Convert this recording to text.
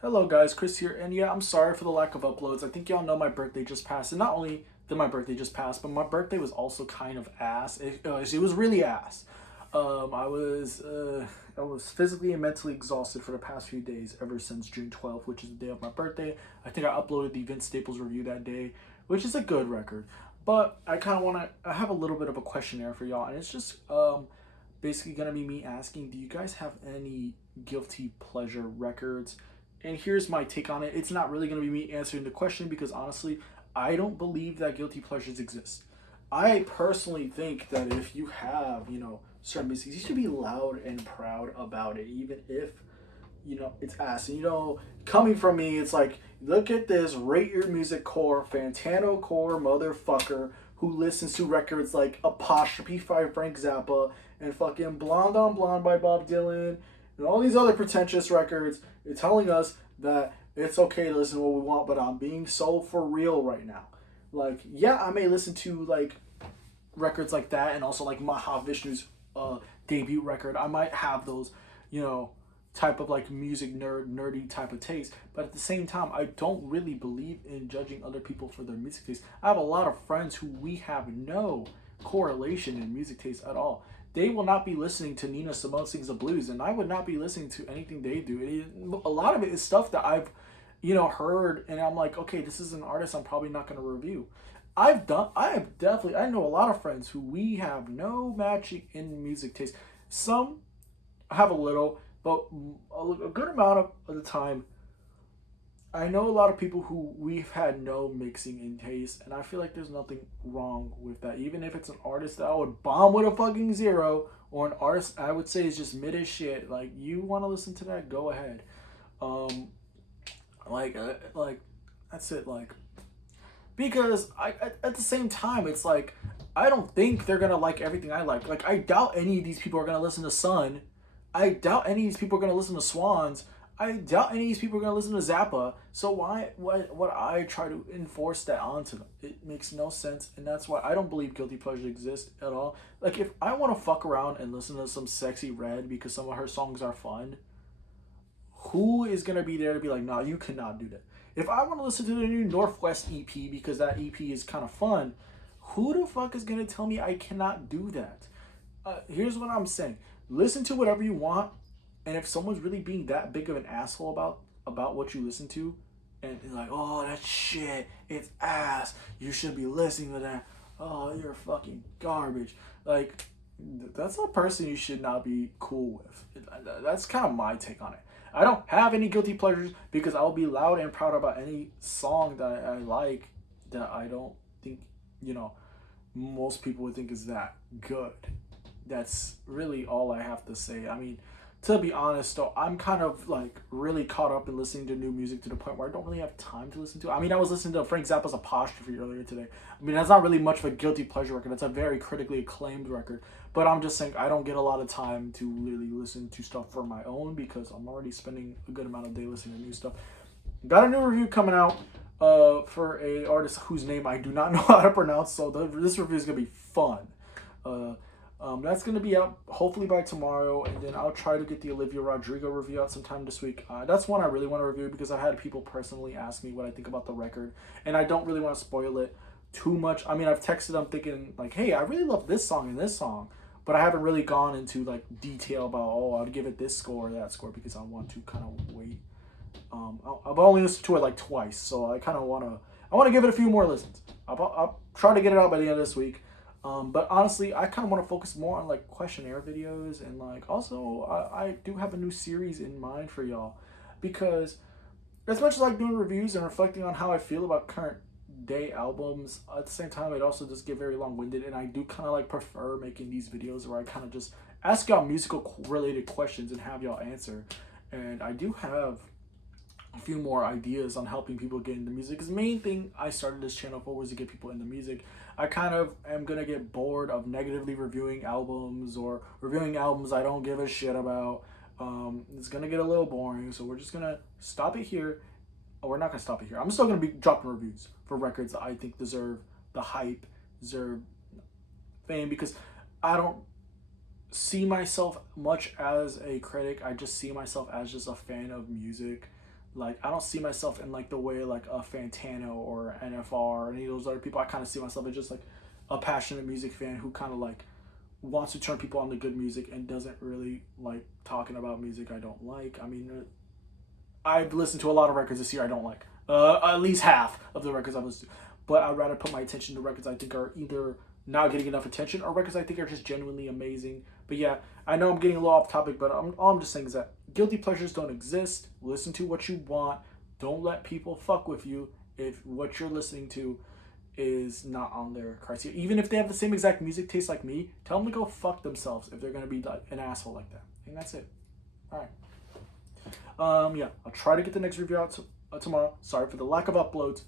Hello guys, Chris here, and yeah, I'm sorry for the lack of uploads. I think y'all know my birthday just passed, and not only did my birthday just pass, but my birthday was also kind of ass. It was really ass. I was physically and mentally exhausted for the past few days, ever since June 12th, which is the day of my birthday. I think I uploaded the Vince Staples review that day, which is a good record. But I kind of want to. I have a little bit of a questionnaire for y'all, and it's just basically gonna be me asking, do you guys have any guilty pleasure records? And here's my take on it. It's not really going to be me answering the question because honestly, I don't believe that guilty pleasures exist. I personally think that if you have, certain music, you should be loud and proud about it, even if, it's ass. And, coming from me, it's like, look at this, rate your music core, Fantano core motherfucker who listens to records like Apostrophe by Frank Zappa and fucking Blonde on Blonde by Bob Dylan and all these other pretentious records. It's telling us that it's okay to listen to what we want, but I'm being so for real right now. Like, yeah, I may listen to like records like that, and also like Mahavishnu's debut record. I might have those, you know, type of like music nerdy type of taste. But at the same time, I don't really believe in judging other people for their music taste. I have a lot of friends who we have no correlation in music taste at all. They will not be listening to Nina Simone sings the blues, and I would not be listening to anything they do. A lot of it is stuff that I've, heard, and I'm like, okay, this is an artist I'm probably not going to review. I know a lot of friends who we have no matching in music taste. Some have a little, but a good amount of the time, I know a lot of people who we've had no mixing in taste, and I feel like there's nothing wrong with that. Even if it's an artist that I would bomb with a fucking zero, or an artist I would say is just mid as shit, like you want to listen to that, go ahead. Um, like that's it. Like because at the same time, it's like I don't think they're gonna like everything I like. Like I doubt any of these people are gonna listen to Sun. I doubt any of these people are gonna listen to Swans. I doubt any of these people are gonna listen to Zappa. So why would I try to enforce that onto them? It makes no sense, and that's why I don't believe guilty pleasure exists at all. Like if I want to fuck around and listen to some Sexy Red because some of her songs are fun, who is gonna be there to be like, nah, you cannot do that? If I want to listen to the new Northwest EP because that EP is kind of fun, who the fuck is gonna tell me I cannot do that? Here's what I'm saying: listen to whatever you want, and if someone's really being that big of an asshole about what you listen to, and it's like, oh, that shit, it's ass, you should be listening to that. Oh, you're fucking garbage. Like, that's a person you should not be cool with. That's kind of my take on it. I don't have any guilty pleasures because I'll be loud and proud about any song that I like that I don't think, you know, most people would think is that good. That's really all I have to say. I mean, to be honest though, I'm kind of like really caught up in listening to new music to the point where I don't really have time to listen to it. I mean, I was listening to Frank Zappa's Apostrophe earlier today. I mean, that's not really much of a guilty pleasure record. It's a very critically acclaimed record. But I'm just saying I don't get a lot of time to really listen to stuff for my own because I'm already spending a good amount of day listening to new stuff. Got a new review coming out for a artist whose name I do not know how to pronounce, so this review is gonna be fun. Uh, that's gonna be out hopefully by tomorrow, and then I'll try to get the Olivia Rodrigo review out sometime this week. That's one I really want to review because I've had people personally ask me what I think about the record, and I don't really want to spoil it too much. I mean, I've texted them thinking like, "Hey, I really love this song and this song," but I haven't really gone into like detail about, oh, I'd give it this score or that score because I want to kind of wait. I've only listened to it like twice, so I kind of want to give it a few more listens. I'll try to get it out by the end of this week. But honestly, I kind of want to focus more on like questionnaire videos, and like also I do have a new series in mind for y'all because as much as I like doing reviews and reflecting on how I feel about current day albums, at the same time it also does get very long winded, and I do kind of like prefer making these videos where I kind of just ask y'all musical related questions and have y'all answer. And I do have a few more ideas on helping people get into music. Because the main thing I started this channel for was to get people into music. I kind of am gonna get bored of negatively reviewing albums or reviewing albums I don't give a shit about. It's gonna get a little boring, so we're just gonna stop it here. Oh, we're not gonna stop it here. I'm still gonna be dropping reviews for records that I think deserve the hype, deserve fame, because I don't see myself much as a critic. I just see myself as just a fan of music. Like, I don't see myself in like the way like a Fantano or NFR or any of those other people. I kind of see myself as just like a passionate music fan who kind of like wants to turn people on to good music and doesn't really like talking about music I don't like. I mean, I've listened to a lot of records this year I don't like. At least half of the records I've listened to. But I'd rather put my attention to records I think are either not getting enough attention or records I think are just genuinely amazing. But yeah, I know I'm getting a little off topic, but all I'm just saying is that guilty pleasures don't exist. Listen to what you want. Don't let people fuck with you if what you're listening to is not on their criteria. Even if they have the same exact music taste like me, tell them to go fuck themselves if they're gonna be like an asshole like that. And that's it. All right. Yeah, I'll try to get the next review out tomorrow. Sorry for the lack of uploads.